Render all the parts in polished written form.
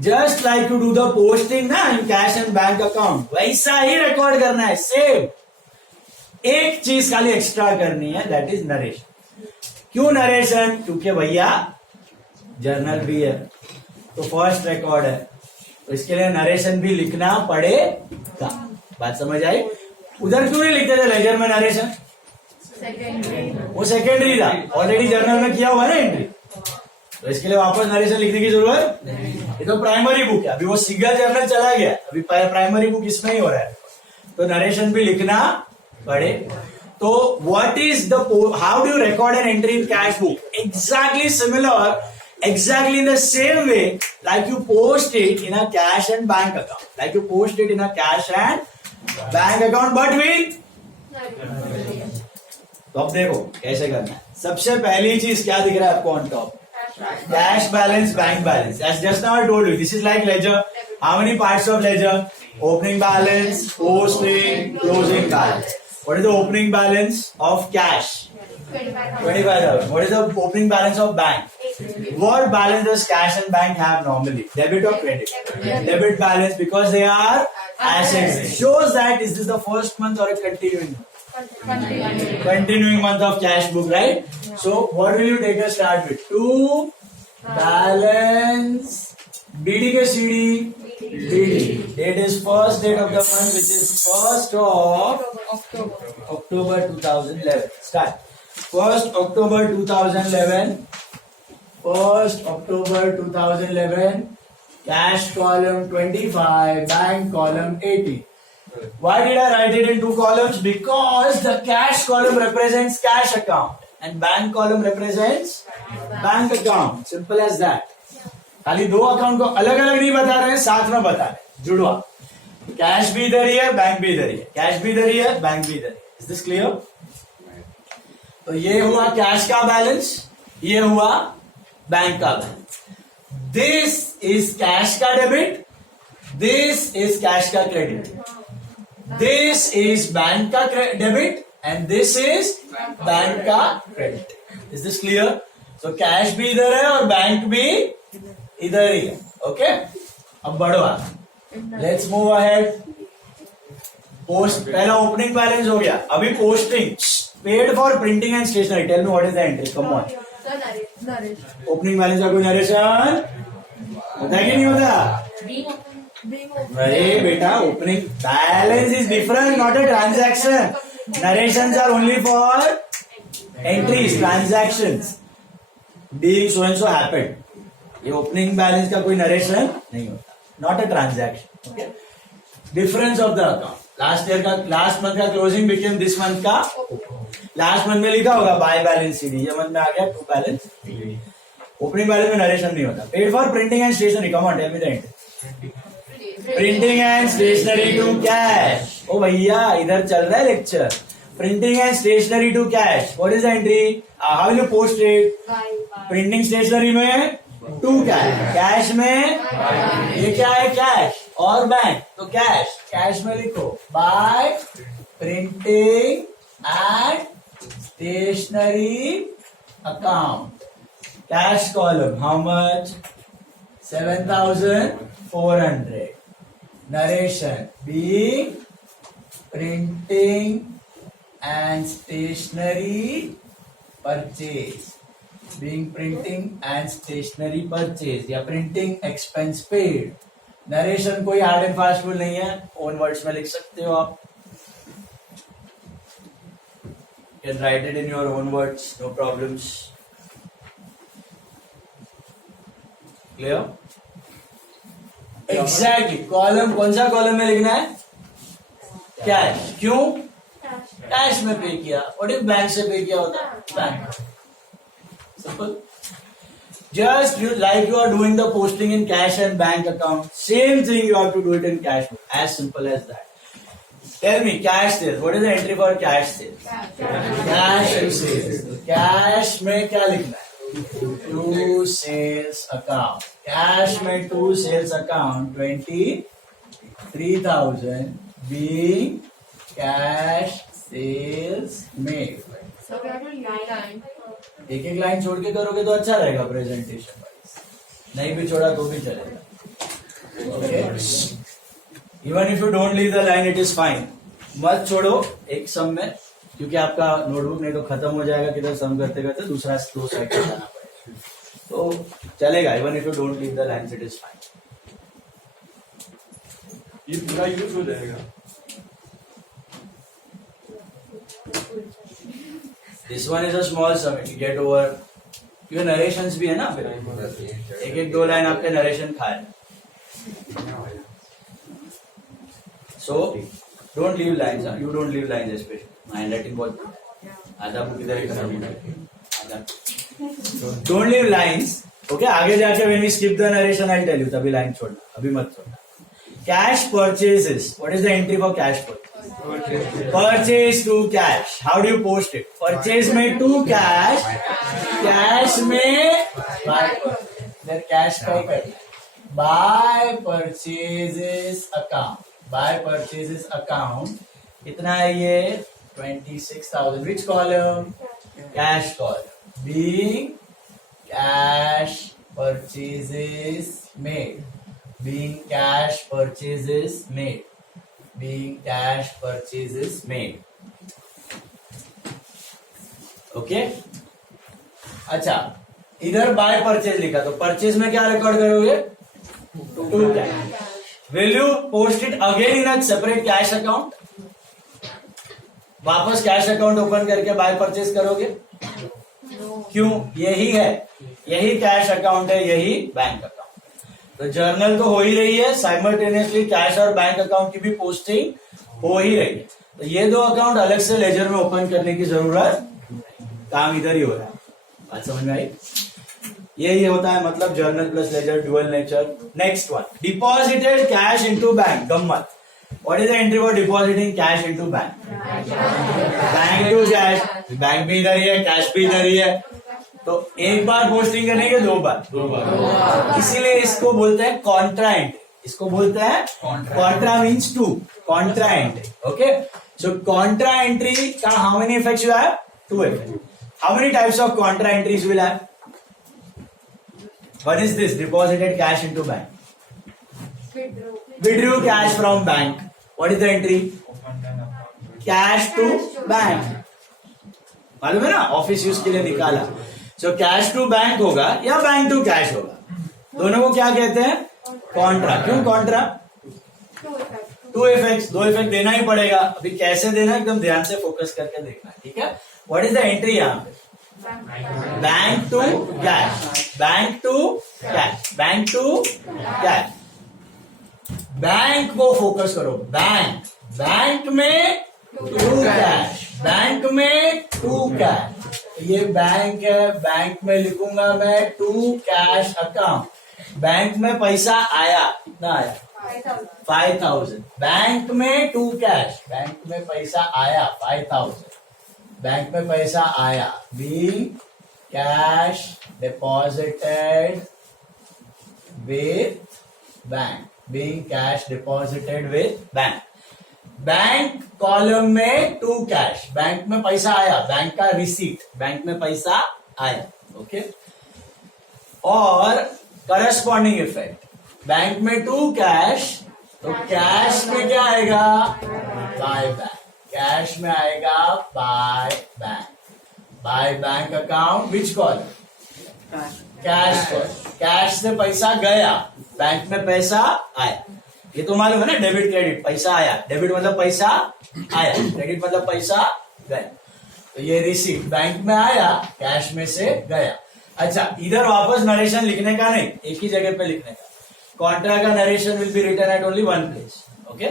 Just like to do the posting ना in cash and bank account, वैसा ही record करना है सेम। एक चीज खाली एक्स्ट्रा करनी है, दैट इज नरेशन। क्यों नरेशन? क्योंकि भैया जर्नल भी है तो फर्स्ट रिकॉर्ड है, तो इसके लिए नरेशन भी लिखना पड़ेगा। बात समझ आई? उधर क्यों नहीं लिखते थे लेजर में नरेशन? वो सेकेंडरी था, ऑलरेडी जर्नल में किया हुआ ना एंट्री, तो इसके लिए वापस नरेशन लिखने की जरूरत नहीं। ये तो प्राइमरी बुक है, अभी वो सिंगल जर्नल चला गया, अभी प्राइमरी बुक इसमें ही हो रहा है, तो नरेशन भी लिखना पड़े। तो what is the how do you record an entry in cash book? Exactly similar, exactly in the same way like you post it in a cash and bank account, like you post it in a cash and bank account, but with तो अब देखो कैसे करना है। सबसे पहली चीज क्या दिख रहा है आपको on top? Cash balance, bank balance. As just now I told you, this is like ledger. How many parts of ledger? Opening balance, posting, closing balance. What is the opening balance of cash? 25,000. What is the opening balance of bank? What balance does cash and bank have normally? Debit or credit? Debit balance, because they are assets. Shows that is this the first month or a continuing month? Continuing month of cash book, right? So what will you take a start with? To balance BD ke CD? BD. Date is first date of the month, which is 1st of October 2011. Start. 1st October 2011. 1st October 2011, cash column 25, bank column 80. Why did I write it in two columns? Because the cash column represents cash account and bank column represents bank account. Simple as that. खाली दो account को अलग अलग नहीं बता रहे हैं, साथ में बता रहे हैं, जुड़वा। कैश भी इधर ही है, बैंक भी इधर ही है, कैश भी इधर ही है, बैंक भी इधर है। Is this clear? तो ये हुआ कैश का बैलेंस, ये हुआ बैंक का बैलेंस। दिस इज कैश का डेबिट, दिस इज कैश का क्रेडिट, दिस इज बैंक का debit and this is bank का credit. Is this clear? So cash भी इधर है और बैंक भी इधर ही है। ओके, अब बढ़ो, लेट्स मूव अहेड। पोस्ट, पहला ओपनिंग बैलेंस हो गया, अभी posting. Paid for printing and stationery, tell me what is the entry, come on. Opening balance का कोई नरेशन होता है कि नहीं होता? अरे बेटा, opening balance is different, not a transaction. Narrations are only for entries, transactions. Dealing so and so happened, ये ओपनिंग बैलेंस का कोई नरेशन नहीं होता, not a transaction. Okay, difference of the account. Last year का, last month का closing became this month का। Last month में लिखा होगा बाय बैलेंस सीडी, ये मंथ में आ गया टू बैलेंस। ओपनिंग बैलेंस में नरेशन नहीं होता। Paid for printing and stationery, come on tell me the entry. Printing and stationery to cash. ओ भैया, इधर चल रहा है lecture. Printing and stationery to cash, what is the entry? How will you post it? Printing stationery में to cash, cash में ये क्या है? कैश और बैंक, तो कैश, कैश में लिखो by printing and stationery account. Cash column, how much? 7,400. Narration being printing and stationery purchase. Being printing and stationery purchase या printing expense paid. Narration कोई हार्ड एंड फास्ट रूल नहीं है, own words में लिख सकते हो आप। You can write it in your own words, no problems. Clear? Exactly. Column, कौन सा कॉलम में लिखना है? कैश। क्यों? कैश में पे किया। और if बैंक से पे किया होता? Bank. Simple. Just like you are doing the posting in cash and bank account, same thing you have to do it in cash book. As simple as that. Tell me, cash sales. What is the entry for cash sales? Cash sales. Cash में क्या लिखना है? To sales account. Cash में to sales account 23,000 being cash sales made. एक एक line छोड़ के करोगे तो अच्छा रहेगा प्रेजेंटेशन वाइज, नहीं भी छोड़ा तो भी चलेगा। Okay, even if you don't leave the line it is fine. मत छोड़ो एक सम में, क्योंकि आपका नोटबुक नहीं तो खत्म हो जाएगा किधर सम करते करते दूसरा दो साइड पे जाना पड़ेगा. तो चलेगा, even if you don't leave the line it is fine. ये पूरा यूज हो जाएगा. This one is a small sum, you get over. ये नरेशंस भी है ना, फिर एक एक दो लाइन आपके नरेशन खाए. So don't leave lines, you don't leave lines specially. My handwriting बहुत आधा बुक इधर ही खत्म हो जाएगा. Don't leave lines. ओके, आगे जाके when we skip the narration I tell you, तभी लाइन छोड़ना, अभी मत छोड़ना. Cash purchases, what is the entry for cash purchase? Purchase to cash. How do you post it? Purchase में to cash, cash में cash का ही करना है. By purchases account, by purchases account कितना है ये? 26,000. Which column? Cash column. Being cash purchases made, being cash purchases made, being cash purchases made. Okay, अच्छा, इधर बाय परचेज लिखा, तो परचेज में क्या रिकॉर्ड करोगे? To cash. Will you post it again in a separate cash account? वापस cash account open करके by purchase करोगे? क्यों? यही है, यही कैश अकाउंट है, यही बैंक अकाउंट. तो जर्नल तो हो ही रही है, साइमल्टेनियसली कैश और बैंक अकाउंट की भी पोस्टिंग हो ही रही है. तो ये दो अकाउंट अलग से लेजर में ओपन करने की जरूरत, काम इधर ही हो रहा है. बात समझ में आई? यही होता है, मतलब journal plus ledger, dual nature. Next one, deposited cash into bank. गम्मत. What is the entry for depositing cash into bank? Bank to cash. Bank भी इधर ही है, कैश भी इधर ही है, तो एक बार पोस्टिंग करने के दो बार. इसीलिए इसको बोलते हैं कॉन्ट्रा एंट्री. इसको बोलते हैं contra means two, contra entry. Okay, so contra entry का how many effects you have? Two effects. How many types of contra entries will have? What is this? Deposited cash into bank. Withdrew cash from bank. What is the entry? Cash to bank. मालूम है ना, office use के लिए निकाला. So cash to bank होगा या bank to cash होगा, दोनों को क्या कहते हैं? कॉन्ट्रा. क्यों कॉन्ट्रा? टू इफेक्ट्स, दो इफेक्ट देना ही पड़ेगा. अभी कैसे देना एकदम ध्यान से फोकस करके देखना, ठीक है? व्हाट इज द एंट्री यहाँ पे? Bank to cash, bank to cash, bank to cash. Bank को फोकस करो. बैंक, बैंक में टू कैश, बैंक में टू कैश. ये बैंक है, बैंक में लिखूंगा मैं टू कैश अकाउंट. बैंक में पैसा आया, कितना आया? 5,000. बैंक में टू कैश, बैंक में पैसा आया 5,000. बैंक में पैसा आया. Being cash deposited with bank, being cash deposited with bank. Bank column में टू कैश, बैंक में पैसा आया, बैंक का रिसीट, बैंक में पैसा आया. ओके, और करस्पॉन्डिंग इफेक्ट, बैंक में टू कैश, तो कैश में क्या आएगा? By bank. कैश में आएगा by bank. By bank account which call? Cash call. Cash से पैसा गया, बैंक में पैसा आया. ये तो मालूम है ना, डेबिट क्रेडिट. पैसा आया, डेबिट मतलब पैसा आया, क्रेडिट मतलब पैसा गया. तो ये रिसीट बैंक में आया, कैश में से गया. अच्छा, इधर वापस नरेशन लिखने का नहीं, एक ही जगह पे लिखने का. कॉन्ट्रा का narration will be written at only one place. Okay,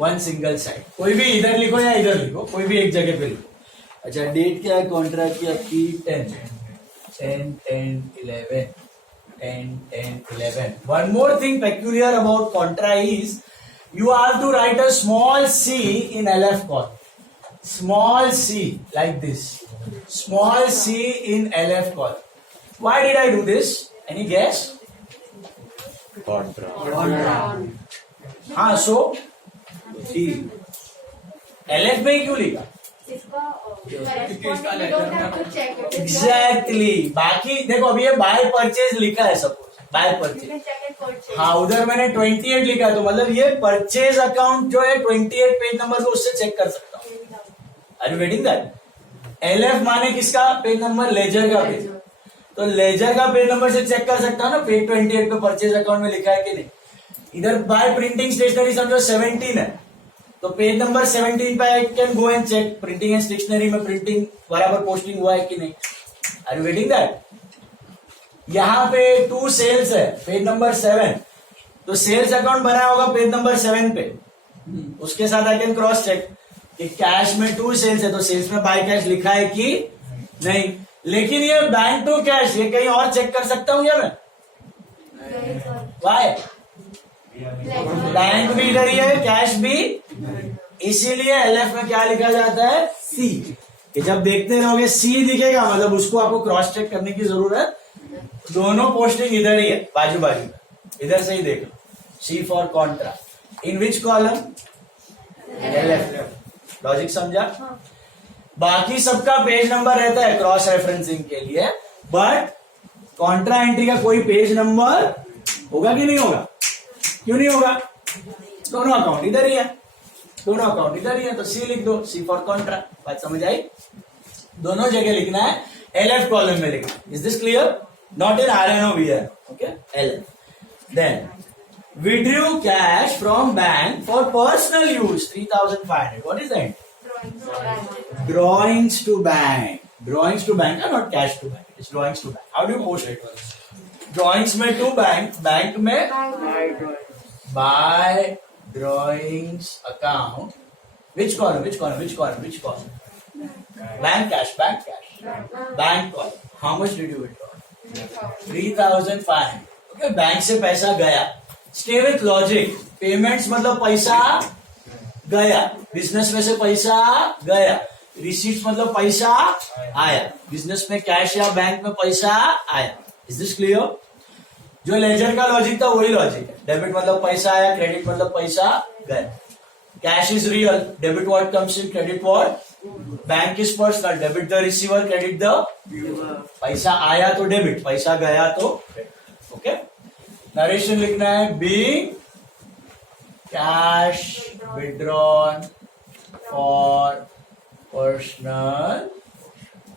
one single side. कोई भी इधर लिखो या इधर लिखो, कोई भी एक जगह पे लिखो. अच्छा, डेट क्या है कॉन्ट्रा की आपकी? 10/10/11. 10/10/11. One more thing peculiar about contra is you have to write a small c in LF column. Small c like this. Small c in LF column. Why did I do this? Any guess? Contra. हाँ, so c LF में क्यों लिखा? Exactly. बाकी देखो, अभी ये by purchase लिखा है, सपोज बाय परचेज, हाँ उधर मैंने 28 लिखा तो मतलब ये परचेज अकाउंट जो है 28 पेज नंबर को उससे चेक कर सकता हूँ। Are you getting that? LF माने किसका पेज नंबर? लेजर का पेज। तो लेजर का पेज नंबर से चेक कर सकता हूँ ना पेज 28 पे परचेज अकाउंट में लिखा है कि नहीं। इधर बाय प्रिंटिंग स्टेशनरी समझो 17 है तो पेज नंबर 17 पे I can go and check printing and stationery में प्रिंटिंग बराबर पोस्टिंग हुआ है कि नहीं। Are you getting that? यहाँ पे 2 सेल्स है पेज नंबर 7 तो सेल्स अकाउंट बना होगा पेज नंबर 7 पे। उसके साथ आई कैन क्रॉस चेक कि कैश में 2 सेल्स है तो सेल्स में बाय कैश लिखा है कि नहीं। लेकिन ये बैंक टू कैश ये कहीं और चेक कर सकता हूँ क्या मैं? वाई? बैंक भी इधर ही है कैश भी, इसीलिए LF में क्या लिखा जाता है? C। कि जब देखते रहोगे C दिखेगा मतलब उसको आपको क्रॉस चेक करने की जरूरत, दोनों पोस्टिंग इधर ही है बाजू बाजू में, इधर से ही देख लो। C for Contra in which column? LF। Logic समझा? बाकी सबका पेज नंबर रहता है क्रॉस रेफरेंसिंग के लिए, बट कॉन्ट्रा एंट्री का कोई पेज नंबर होगा कि नहीं होगा? क्यों नहीं होगा? दोनों अकाउंट इधर ही है, दोनों अकाउंट इधर ही है तो C लिख दो, C फॉर कॉन्ट्रा। बात समझ आई? दोनों जगह लिखना है, LF कॉलम में लिखना। Is this clear? Not in RNO VN, ओके? LF। Then withdrew cash from bank for personal use 3,500. What is that? Drawings to bank. Drawings to bank are not cash to bank. It's drawings to bank. How do you post it? Drawings में to bank, bank में by drawings account. Which column? Which column? Which column? Which column? Bank cash. Bank cash. Bank column. How much did you withdraw? 3,500. Okay, bank से पैसा गया. Stay with logic. Payments मतलब पैसा गया, business में से पैसा गया, रिसीट्स मतलब पैसा आया, बिजनेस में कैश या बैंक में पैसा आया। Is this clear? जो लेजर का लॉजिक था वही लॉजिक है। डेबिट मतलब पैसा आया, क्रेडिट मतलब पैसा गया। Cash is real, debit what comes in, credit what, bank is personal, debit the receiver, credit the, पैसा आया तो डेबिट, पैसा गया तो क्रेडिट। ओके, नरेशन लिखना है being cash withdrawn for personal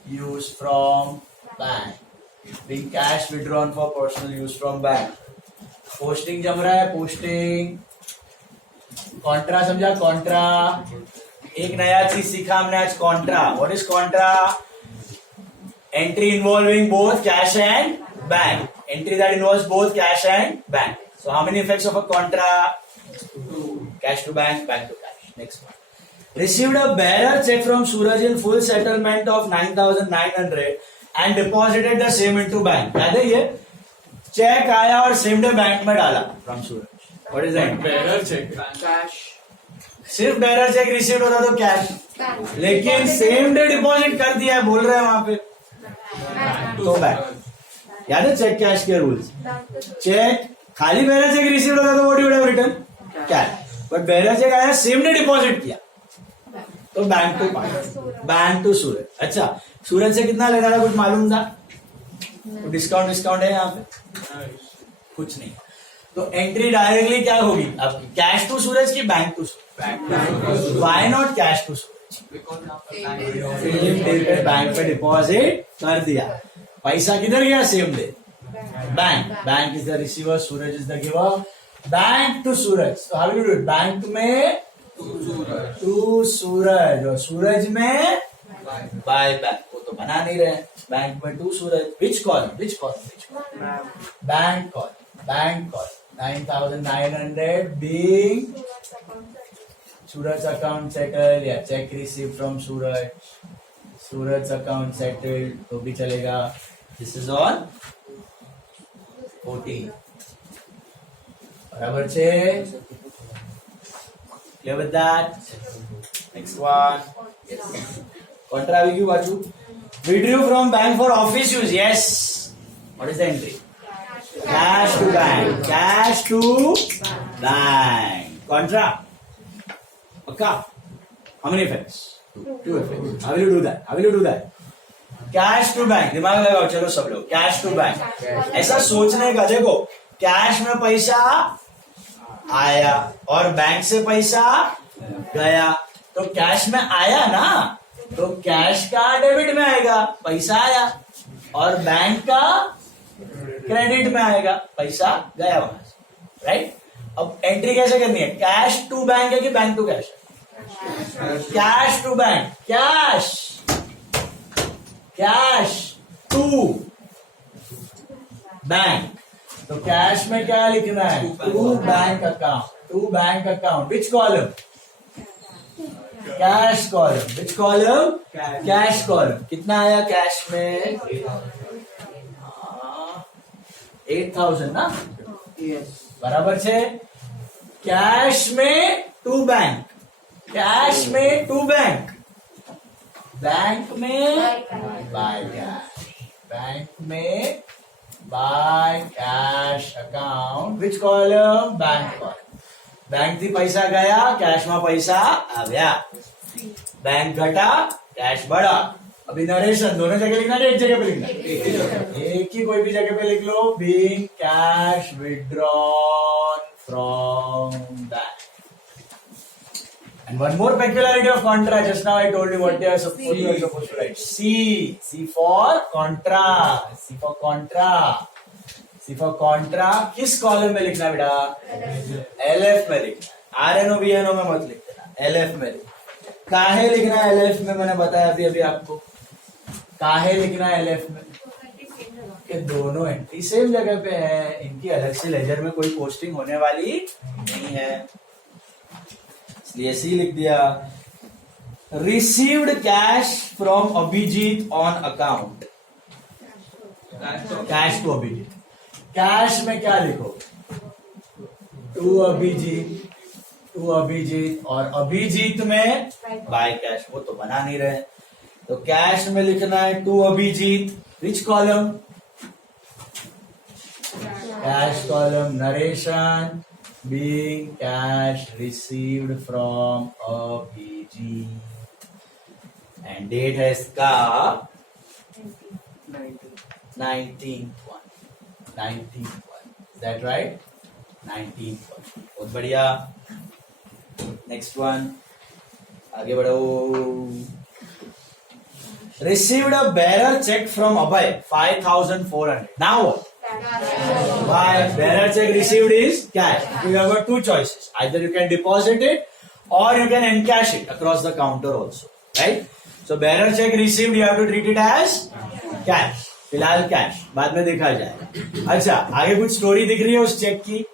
use from bank. Being cash withdrawn for personal use from bank. Posting जम रहा है, पोस्टिंग। कॉन्ट्रा समझा? कॉन्ट्रा एक नया चीज सीखा हमने आज, Contra. What is Contra? Entry involving both cash and bank, entry that involves both cash and bank. So how many effects of a Contra? Cash to bank, bank to cash. Next one. Received a bearer check from Suraj in full settlement of 9,900 and deposited the same into bank. याद है ये? Check आया और same day bank में डाला from Suraj. What is that? bearer check. Cash. सिर्फ bearer cheque receive होता तो कैश, लेकिन सेम डे डिपॉजिट कर दिया है बोल रहे हैं वहां पे तो बैंक। याद है चेक कैश के रूल्स? चेक खाली बेरर चेक रिसीव होता तो what you would have written? Cash. But bearer cheque आया, सेम डे डिपॉजिट किया तो bank to bank to Suraj. अच्छा, सूरज से कितना लेना था कुछ मालूम था? तो डिस्काउंट है यहाँ पे? कुछ नहीं। तो एंट्री डायरेक्टली क्या होगी आपकी? कैश टू सूरज की bank to Suraj? Why not cash to Suraj? Bank पे डिपॉजिट कर दिया, पैसा किधर गया? Same day bank. Bank is the receiver, Suraj is the giver. Bank to Suraj, तो हाउ डू इट? बैंक में टू सूरज और सूरज में बाय बैंक। वो तो बना नहीं रहे, बैंक में to Suraj. Which column? Which column? Which column? Bank column. Bank column 9,900 being Suraj account settled या check received from Suraj, Suraj account settled तो भी चलेगा। This is on 14 बराबर 6। Clear with that? Next one. Contra भी क्यों बाजू? Withdrew from bank for office use. Yes. What is the entry? Cash to bank. Cash to bank. Contra. Okay. How many effects? Two effects. How will you do that? How will you do that? Cash to bank. दिमाग लगाओ चलो सब लोग। Cash to bank ऐसा सोचने का, देखो cash में पैसा आया और बैंक से पैसा गया, तो कैश में आया ना, तो कैश का डेबिट में आएगा, पैसा आया, और बैंक का क्रेडिट में आएगा, पैसा गया वहां से, राइट। अब एंट्री कैसे करनी है? कैश टू बैंक है कि bank to cash? Cash to bank, cash to bank. तो कैश में क्या लिखना है? To bank account, which column? Cash column, which column? Cash column. कितना आया कैश में? 8,000 ना, बराबर છે। कैश में टू बैंक, कैश में टू बैंक, बैंक में बाय कैश, बैंक में by cash account, which column? Bank column. Bank थी पैसा गया, कैश में पैसा आया, बैंक घटा, कैश बढ़ा। अभी नरेशन दोनों जगह लिखना है, एक जगह पे लिखना है? एक ही कोई भी जगह पे लिख लो। Being cash withdrawn from bank. And one more peculiarity of contra. Just now I told you what you are supposed to write. C for contra. C for contra. C for contra. किस column में लिखना है बेटा? LF में लिखना है। RNO BNO में मत लिख देना, LF में लिखना। काहे लिखना है LF में? मैंने बताया अभी आपको। काहे लिखना है LF में? कि दोनों एंट्री सेम जगह पे है, इनकी अलग से लेजर में कोई पोस्टिंग होने वाली नहीं है, इसलिए सी लिख दिया। Received cash from Abhijit on account, cash to Abhijit. Cash में क्या लिखो? टू अभिजीत, और अभिजीत में बाय कैश, वो तो बना नहीं रहे, तो कैश में लिखना है to Abhijit, which column? Cash column. Narration being cash received from Abhijit, and date है इसका 19th one. Is that right? 19th one. बहुत बढ़िया। नेक्स्ट वन, आगे बढ़ो। Received a bearer check from Abhay 5,400. Now what? Why? Bearer check received is cash. You have got two choices. Either you can deposit it or you can encash it across the counter also. Right? So bearer check received, you have to treat it as cash. फिलहाल cash, बाद में देखा जाएगा। अच्छा, आगे कुछ story दिख रही है उस चेक की?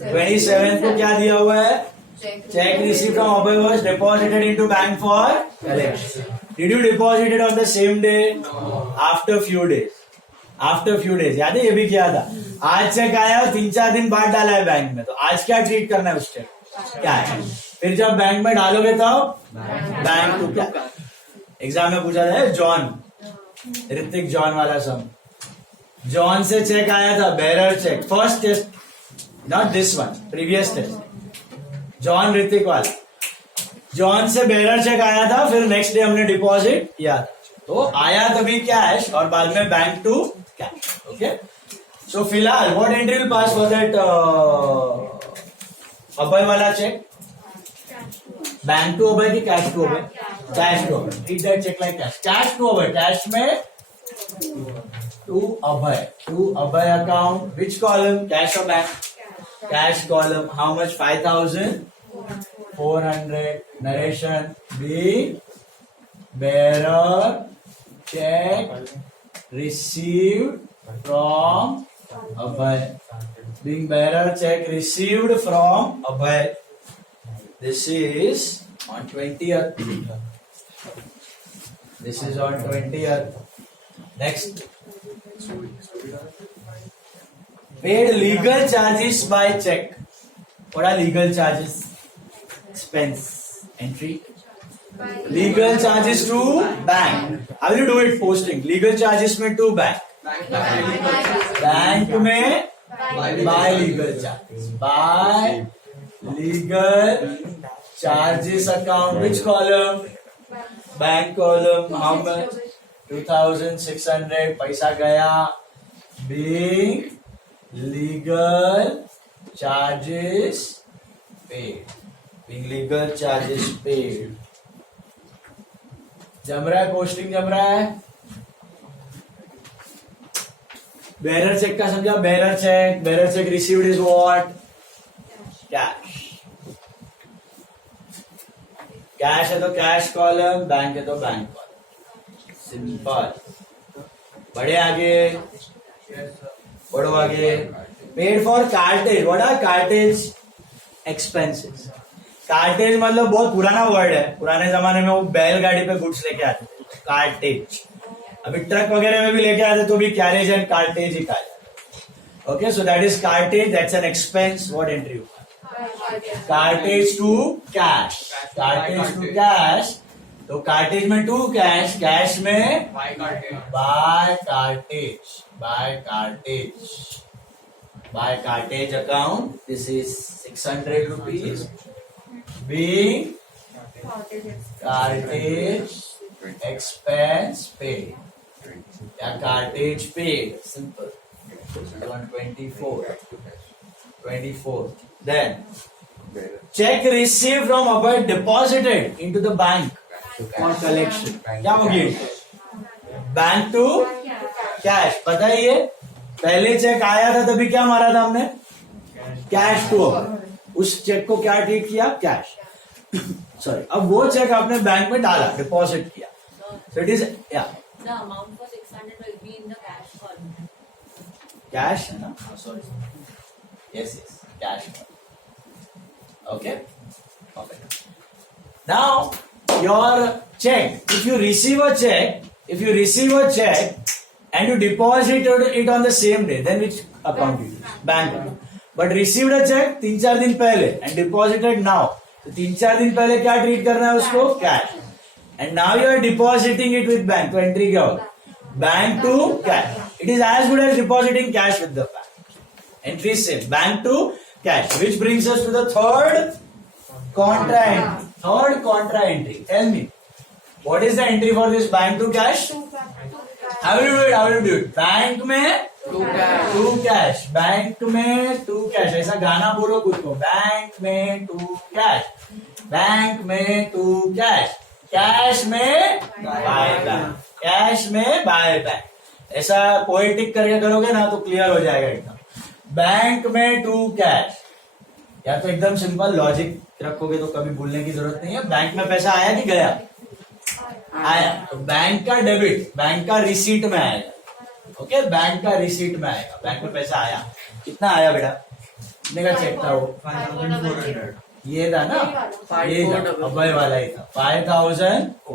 27 को क्या दिया हुआ है? Check received from Abhay was deposited into bank for collection. Did you deposit it on the same day? After few days. याद है ये भी किया था। आज चेक आया, 3-4 दिन बाद डाला है बैंक में, तो आज क्या ट्रीट करना है उस चेक? कैश। फिर जब बैंक में डालोगे तो बैंक टू कैश। एग्जाम में पूछा था जॉन, ऋतिक जॉन वाला सम। जॉन से चेक आया था, bearer cheque, first test, not this one, previous test. John Hrithik वाला, जॉन से बेरर चेक आया था, फिर नेक्स्ट डे हमने डिपॉजिट किया, तो आया तभी कैश और बाद में bank to cash. Okay, so फिलहाल what entry will pass for that Abhay वाला चेक? बैंक टू अभय की cash to Abhay? Cash to Abhay. Treat that cheque like cash. Cash to Abhay, cash में to Abhay account, which column? Cash और bank? Cash column. How much? 5,400. Narration, B bearer check received from Abhay. Being bearer check received from Abhay. This is on 20th. This is on 20th. Next. Paid legal charges by check. What are legal charges? Expense entry. Legal charges to bank. How will you do it? Posting. Legal charges में to bank. Bank में by legal charges. By legal charges account. Which column? Bank column. How much? 2,600. पैसा गया. being legal charges paid. Being legal charges paid. जम रहा है, posting जम रहा है. बेरर चेक का समझा. Bearer check received is what? Cash. Cash है तो कैश कॉलम, बैंक है तो बैंक कॉलम. सिंपल. बढ़े आगे, बढ़ो आगे. Paid for cartage. What are cartage? Expenses. Cartage मतलब बहुत पुराना वर्ड है. पुराने जमाने में वो बैलगाड़ी पे गुड्स लेके आते थे. कार्टेज. अभी ट्रक वगैरह में भी लेके आते तो भी कैरेज एंड कार्टेज ही कहा जाता. Okay, so that is cartage. That's an expense. What entry? Cartage to cash. Cartage to cash. तो कार्टेज में टू कैश, कैश में by cartage. By cartage account. This is 600 rupees. Being cartage expense paid. या cartage paid. Simple. 24. Then check received from above deposited into the bank for collection. क्या होगी? Bank to cash. पता ही है, पहले check आया था तभी क्या मारा था हमने? Cash to. उस चेक को क्या ट्रीट किया? कैश. सॉरी. अब वो चेक आपने बैंक में डाला, डिपॉजिट किया. सो इट इज या The amount for 600 will be in the cash column. Cash है ना? Sorry. Yes, cash. Okay? Perfect. Now, your check, if you receive a check and you deposit it on the same day, then which account you use? Bank account. But received a check 3-4 दिन पहले and deposited now. तो 3-4 दिन पहले क्या treat करना है उसको? Cash. And now you are depositing it with bank. तो एंट्री क्या होगा? Bank to cash. It is as good as depositing cash with the bank. Entry same. Bank to cash, which brings us to the third contra entry. Third contra entry. Tell me, what is the entry for this bank to cash? How will you do it? Bank में to cash. Bank में to cash. ऐसा गाना बोलो खुद को. Bank में to cash. Bank में to cash. Cash में buy back. Cash में buy back. ऐसा पोएटिक करके करोगे ना तो क्लियर हो जाएगा एकदम. बैंक में टू कैश. या तो एकदम सिंपल लॉजिक रखोगे तो कभी भूलने की जरूरत नहीं है. बैंक में पैसा आया कि गया? आया. तो बैंक का डेबिट बैंक का रिसीट में आएगा. ओके, बैंक का रिसीट में आएगा. बैंक में पैसा आया. कितना आया बेटा? कितने का चेक था वो? 5,400. ये था ना? ये था, अभय वाला ही था. 5,000